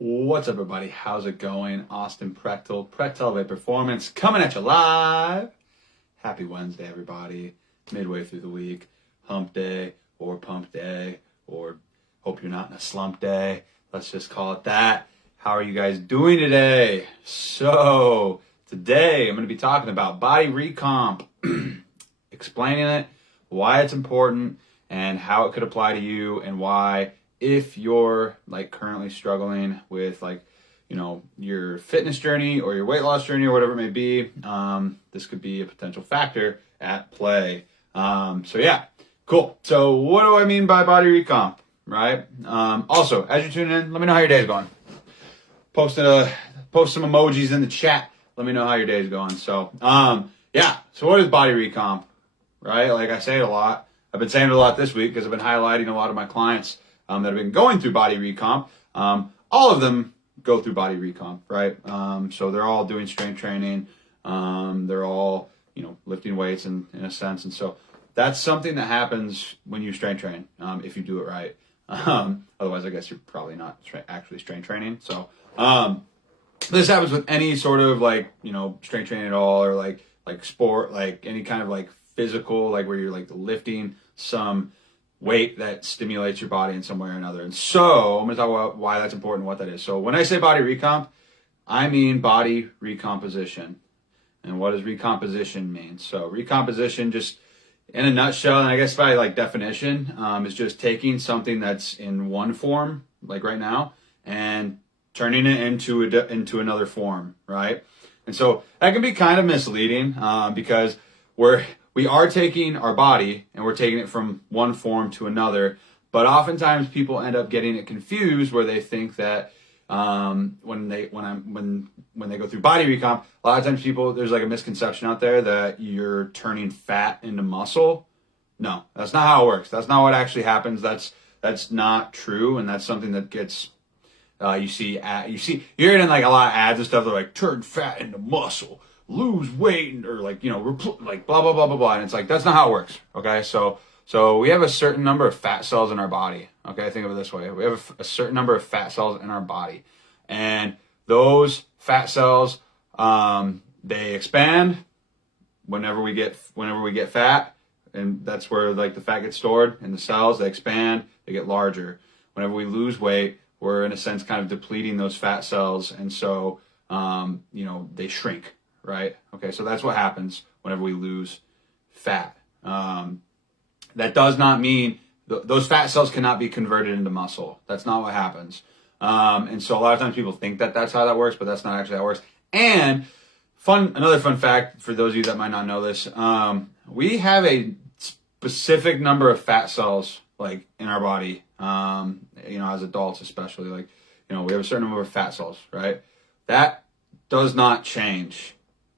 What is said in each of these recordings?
What's up, everybody? How's it going? Austin 𝗕𝗂𝗘, 𝗕𝗂𝗘𝗧 Performance, coming at you live. Happy Wednesday, everybody. Midway through the week. Hump day, or pump day, or hope you're not in a slump day. Let's just call it that. How are you guys doing today? So, today I'm going to be talking about body recomp, explaining it, why it's important, and how it could apply to you, and why, if you're like currently struggling with your fitness journey or your weight loss journey or whatever it may be, this could be a potential factor at play. So yeah, cool. So what do I mean by body recomp, right? Also, as you're tuning in, let me know how your day's going. Post some emojis in the chat. Let me know how your day's going. So yeah, so what is body recomp, right? Like I say it a lot. I've been saying it a lot this week because I've been highlighting a lot of my clients that have been going through body recomp. All of them go through body recomp, right? So they're all doing strength training. They're all, lifting weights in a sense. And so that's something that happens when you strength train, if you do it right. Otherwise, I guess you're probably not actually strength training. So this happens with any sort of strength training at all, or like sport, like any kind of physical, where you're lifting some weight that stimulates your body in some way or another. And so I'm going to talk about why that's important and what that is. So when I say body recomp, I mean body recomposition. And what does recomposition mean? So recomposition, just in a nutshell, and I guess by definition, is just taking something that's in one form, like right now, and turning it into another form, right? And so that can be kind of misleading because we are taking our body and we're taking it from one form to another, but oftentimes people end up getting it confused where they think that when they go through body recomp, a lot of times there's a misconception out there that you're turning fat into muscle. No, that's not how it works. That's not what actually happens. That's not true, and that's something that gets you're hearing in a lot of ads and stuff. They're like, turn fat into muscle, lose weight, or blah blah blah blah blah, and it's that's not how it works. Okay, so we have a certain number of fat cells in our body. Okay, think of it this way: we have a certain number of fat cells in our body, and those fat cells they expand whenever we get fat, and that's where the fat gets stored in the cells. They expand, they get larger. Whenever we lose weight, we're in a sense kind of depleting those fat cells, and so they shrink. Right? Okay, so that's what happens whenever we lose fat. That does not mean those fat cells cannot be converted into muscle. That's not what happens. And so a lot of times people think that that's how that works, but that's not actually how it works. And another fun fact for those of you that might not know this, we have a specific number of fat cells in our body. As adults especially, we have a certain number of fat cells, right? That does not change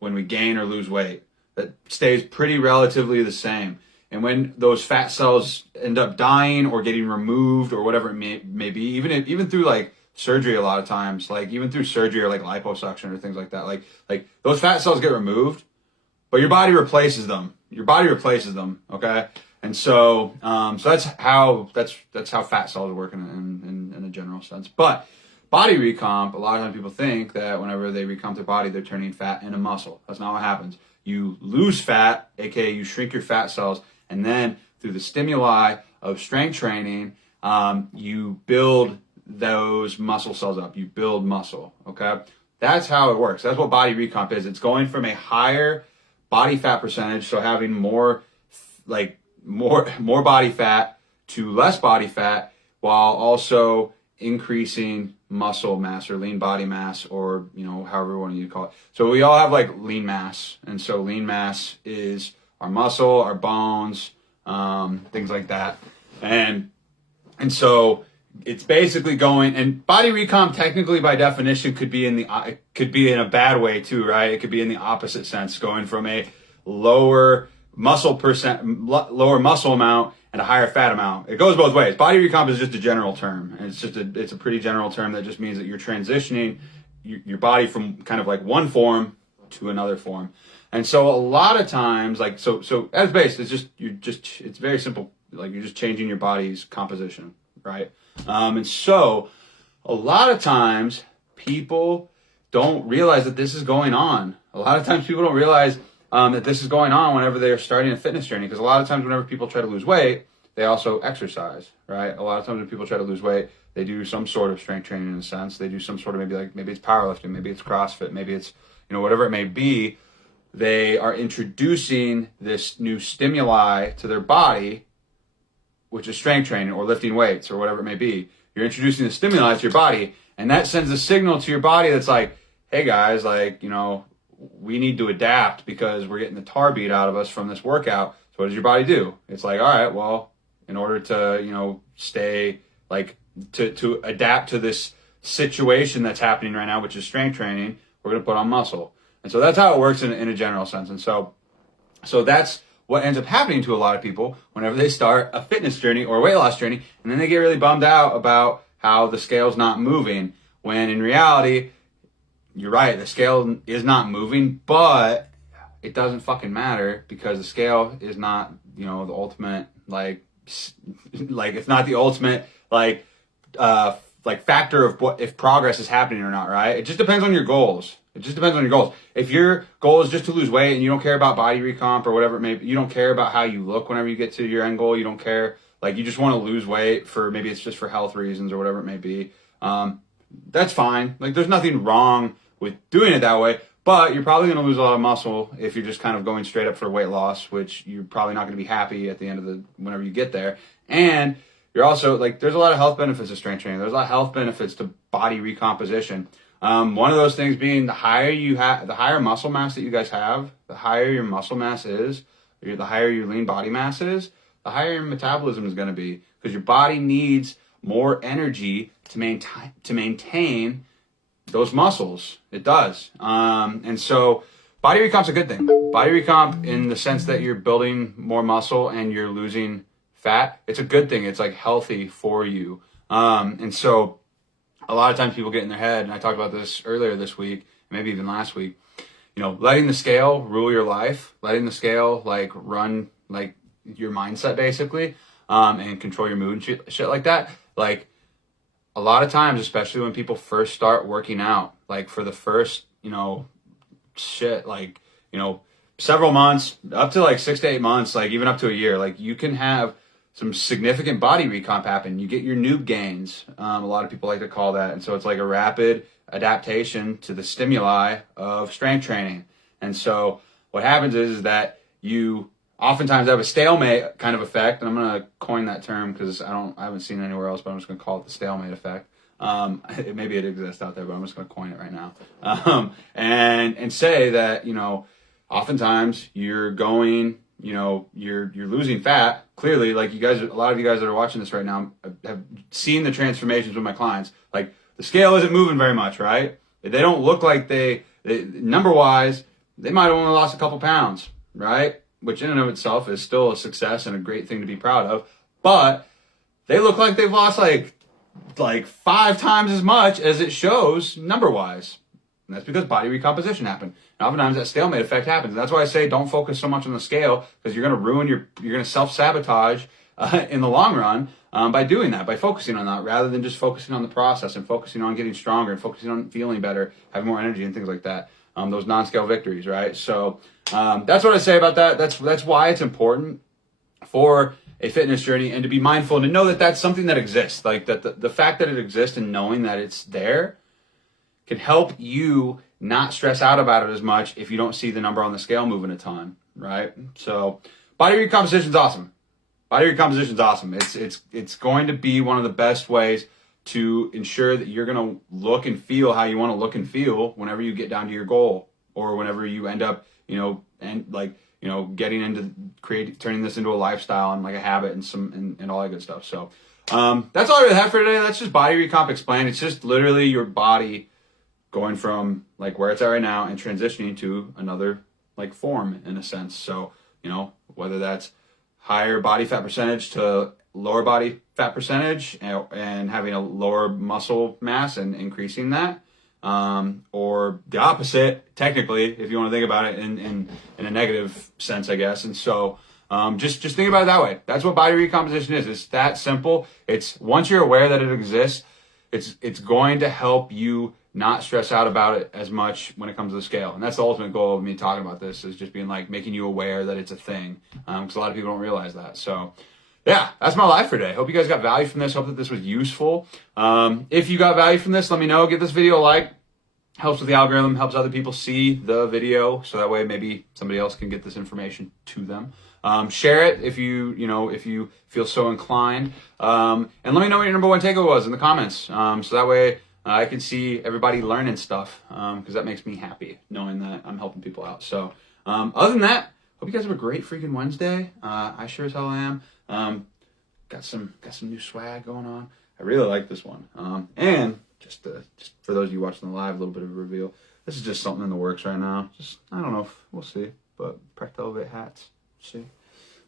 when we gain or lose weight. That stays pretty relatively the same. And when those fat cells end up dying or getting removed or whatever it may be, even through surgery a lot of times, even through surgery or liposuction or things like that, those fat cells get removed, but your body replaces them. Okay? And so that's how fat cells work in a general sense. But body recomp, a lot of times people think that whenever they recomp their body, they're turning fat into muscle. That's not what happens. You lose fat, aka you shrink your fat cells, and then through the stimuli of strength training, you build those muscle cells up. You build muscle, okay? That's how it works. That's what body recomp is. It's going from a higher body fat percentage, so having more body fat, to less body fat, while also increasing muscle mass or lean body mass, or however you want to call it. So we all have lean mass, and so lean mass is our muscle, our bones, things like that, and so it's basically going. And body recomp, technically by definition, could be in a bad way too, right? It could be in the opposite sense, going from a lower muscle amount and a higher fat amount. It goes both ways. Body recomp is just a general term, and it's a pretty general term that just means that you're transitioning your body from kind of one form to another form. And so a lot of times, so as base, it's very simple. You're just changing your body's composition, right? And so a lot of times people don't realize that this is going on. A lot of times people don't realize that this is going on whenever they're starting a fitness journey. Because a lot of times whenever people try to lose weight, they also exercise, right? A lot of times when people try to lose weight, they do some sort of strength training in a sense. They do some sort of maybe it's powerlifting, maybe it's CrossFit, maybe it's, whatever it may be. They are introducing this new stimuli to their body, which is strength training or lifting weights or whatever it may be. You're introducing the stimuli to your body, and that sends a signal to your body that's like, hey guys, we need to adapt because we're getting the tar beat out of us from this workout. So what does your body do? It's like, all right, well, in order to, stay to adapt to this situation that's happening right now, which is strength training, we're going to put on muscle. And so that's how it works in a general sense. And so that's what ends up happening to a lot of people whenever they start a fitness journey or a weight loss journey, and then they get really bummed out about how the scale's not moving, when in reality, you're right, the scale is not moving, but it doesn't fucking matter because the scale is not, the ultimate, it's not the ultimate, factor of what, if progress is happening or not, right? It just depends on your goals. If your goal is just to lose weight and you don't care about body recomp or whatever it may be, you don't care about how you look whenever you get to your end goal, you don't care, you just want to lose weight for, maybe it's just for health reasons or whatever it may be, that's fine. There's nothing wrong with doing it that way, but you're probably going to lose a lot of muscle if you're just kind of going straight up for weight loss, which you're probably not going to be happy at the end of whenever you get there. And you're also, there's a lot of health benefits to strength training. There's a lot of health benefits to body recomposition. One of those things being the higher muscle mass that you guys have, the higher your muscle mass is, the higher your lean body mass is, the higher your metabolism is going to be, because your body needs more energy to maintain those muscles. It does. And so body recomp's a good thing. Body recomp in the sense that you're building more muscle and you're losing fat, it's a good thing. It's healthy for you. And so a lot of times people get in their head, and I talked about this earlier this week, maybe even last week, letting the scale rule your life, letting the scale run your mindset basically, and control your mood and shit like that. A lot of times, especially when people first start working out, for the first, several months, up to 6 to 8 months, even up to a year, you can have some significant body recomp happen. You get your noob gains. A lot of people like to call that. And so it's a rapid adaptation to the stimuli of strength training. And so what happens is that you oftentimes have a stalemate kind of effect. And I'm going to coin that term because I haven't seen it anywhere else, but I'm just going to call it the stalemate effect. Maybe it exists out there, but I'm just going to coin it right now. And say that, oftentimes you're going, you're losing fat. Clearly, you guys, a lot of you guys that are watching this right now have seen the transformations with my clients. The scale isn't moving very much, right? They don't look like they number wise, they might have only lost a couple pounds, right? Which in and of itself is still a success and a great thing to be proud of. But they look like they've lost like 5 times as much as it shows number wise. And that's because body recomposition happened. And oftentimes that stalemate effect happens. And that's why I say don't focus so much on the scale, because you're going to ruin you're going to self-sabotage in the long run by doing that, by focusing on that, rather than just focusing on the process and focusing on getting stronger and focusing on feeling better, having more energy and things like that. Those non-scale victories, right? So that's what I say about that. That's why it's important for a fitness journey and to be mindful and to know that that's something that exists. Like that the fact that it exists and knowing that it's there can help you not stress out about it as much if you don't see the number on the scale moving a ton, right? So body recomposition is awesome. Body recomposition is awesome. It's going to be one of the best ways to ensure that you're going to look and feel how you want to look and feel whenever you get down to your goal, or whenever you end up, getting into turning this into a lifestyle and like a habit and all that good stuff. So that's all I really have for today. That's just body recomp explained. It's just literally your body going from like where it's at right now and transitioning to another like form in a sense. So, whether that's higher body fat percentage to lower body fat percentage and having a lower muscle mass and increasing that, or the opposite, technically, if you want to think about it in a negative sense, I guess. And so just think about it that way. That's what body recomposition is. It's that simple. It's once you're aware that it exists, it's going to help you not stress out about it as much when it comes to the scale. And that's the ultimate goal of me talking about this, is just being like making you aware that it's a thing, because a lot of people don't realize that. So yeah, that's my life for today. Hope you guys got value from this. Hope that this was useful. If you got value from this, let me know. Give this video a like. Helps with the algorithm, helps other people see the video, so that way maybe somebody else can get this information to them. Share it if you feel so inclined. And let me know what your number one takeaway was in the comments, so that way I can see everybody learning stuff, because that makes me happy knowing that I'm helping people out. So other than that, hope you guys have a great freaking Wednesday. I sure as hell am. Got some new swag going on. I really like this one. And just for those of you watching the live, a little bit of a reveal. This is just something in the works right now. I don't know if we'll see, but 𝗕𝗂𝗧 hats, see.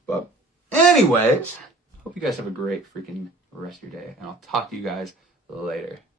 But anyways, hope you guys have a great freaking rest of your day, and I'll talk to you guys later.